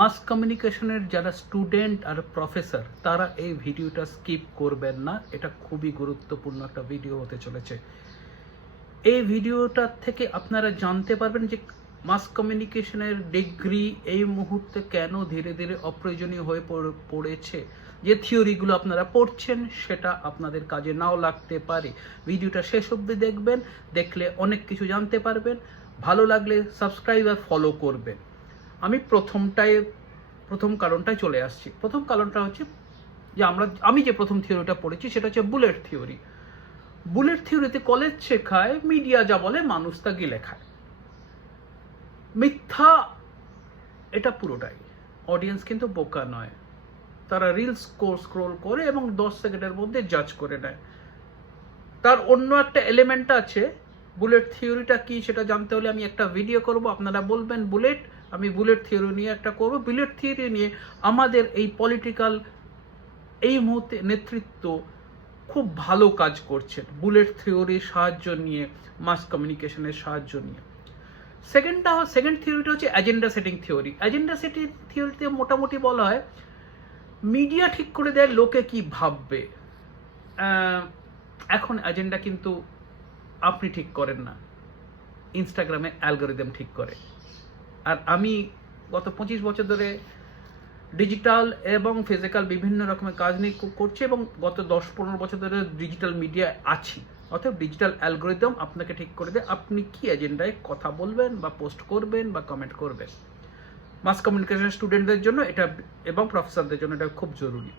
মাস কমিউনিকেশনের যারা স্টুডেন্ট আর প্রফেসর তারা এই ভিডিওটা স্কিপ করবেন না। এটা খুবই গুরুত্বপূর্ণ একটা ভিডিও হতে চলেছে। এই ভিডিওটা থেকে আপনারা জানতে পারবেন যে মাস কমিউনিকেশনের ডিগ্রি এই মুহূর্তে কেন ধীরে ধীরে অপ্রয়োজনীয় হয়ে পড়েছে। যে থিওরিগুলো আপনারা পড়ছেন সেটা আপনাদের কাজে নাও লাগতে পারে। ভিডিওটা শেষ অবধি দেখবেন, দেখলে অনেক কিছু জানতে পারবেন। ভালো লাগলে সাবস্ক্রাইব আর ফলো করবেন। আমি প্রথম কারণটায় চলে আসছি। প্রথম কারণটা হচ্ছে যে আমি যে প্রথম থিওরিটা পড়েছি সেটা হচ্ছে বুলেট থিওরি। বুলেট থিওরিতে কলেজ শেখায় মিডিয়া যা বলে মানুষ তা গিলে খায়। মিথ্যা এটা পুরোটাই। অডিয়েন্স কিন্তু বোকা নয়, তারা রিলস স্ক্রোল করে এবং 10 সেকেন্ডের মধ্যে জাজ করে নেয়। তার অন্য একটা এলিমেন্ট আছে। বুলেট থিওরিটা কি সেটা জানতে হলে আমি একটা ভিডিও করব, আপনারা বলবেন বুলেট, আমি বুলেট থিওরি নিয়ে একটা করব। বুলেট থিওরি নিয়ে আমাদের এই পলিটিক্যাল এই মুহূর্তে নেতৃত্ব খুব ভালো কাজ করছেন বুলেট থিওরির সাহায্য নিয়ে, মাস কমিউনিকেশনের সাহায্য নিয়ে। সেকেন্ড থিওরিটা হচ্ছে agenda setting theory. Agenda setting থিওরিতে মোটামুটি বলা হয় মিডিয়া ঠিক করে দেয় লোকে কি ভাববে। এখন অ্যাজেন্ডা কিন্তু আপনি ঠিক করেন না, ইনস্টাগ্রামে অ্যালগোরিদম ঠিক করে। আর আমি গত 25 বছর ধরে ডিজিটাল এবং ফিজিক্যাল বিভিন্ন রকমের কাজ নিয়ে করছি এবং গত 10-15 বছর ধরে ডিজিটাল মিডিয়ায় আছি। অর্থাৎ ডিজিটাল অ্যালগোরিদম আপনাকে ঠিক করে দেয় আপনি কি এজেন্ডায় কথা বলবেন বা পোস্ট করবেন বা কমেন্ট করবেন। মাস কমিউনিকেশন স্টুডেন্টদের জন্য এটা এবং প্রফেসরদের জন্য এটা খুব জরুরি।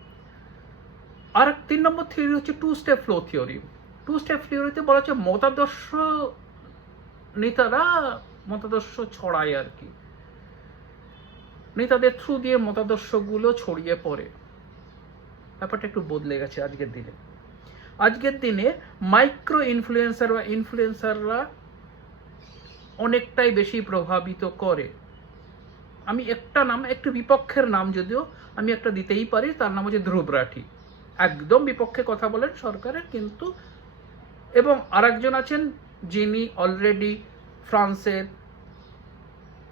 আর 3 নম্বর থিওরি হচ্ছে 2 স্টেপ ফ্লো থিওরি। 2 স্টেপ থিওরিতে বলা হচ্ছে মতাদর্শ নেতারা মতাদর্শ ছড়ায় আর কি, নেতাদের থ্রু দিয়ে মতাদর্শগুলো ছড়িয়ে পড়ে। ব্যাপারটা একটু বদলে গেছে আজকের দিনে মাইক্রো ইনফ্লুয়েন্সার বা ইনফ্লুয়েন্সাররা অনেকটাই বেশি প্রভাবিত করে। আমি একটু বিপক্ষের নাম যদিও আমি একটা দিতেই পারি, তার নাম হচ্ছে ধ্রুব রাঠি। একদম বিপক্ষে কথা বলেন সরকারের, কিন্তু এবং আরেকজন আছেন যিনি অলরেডি ফ্রান্সের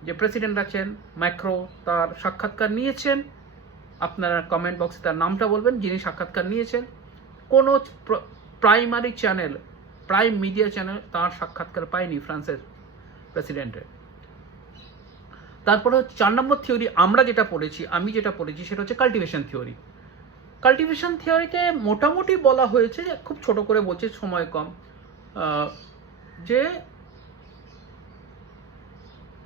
যে প্রেসিডেন্ট আছেন ম্যাক্রো, তার সাক্ষাৎকার নিয়েছেন। আপনারা কমেন্ট বক্সে তার নামটা বলবেন যিনি সাক্ষাৎকার নিয়েছেন। কোনো primary channel, prime media channel তার সাক্ষাৎকার পায়নি ফ্রান্সের প্রেসিডেন্টের। তারপরে হচ্ছে 4 নম্বর থিওরি আমি যেটা পড়েছি সেটা হচ্ছে কাল্টিভেশন থিওরি। কাল্টিভেশন থিওরিতে মোটামুটি বলা হয়েছে, খুব ছোট করে বলছে সময় কম, যে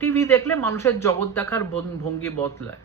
টিভি দেখলে মানুষের জগৎ দেখার ভঙ্গি বদলায়।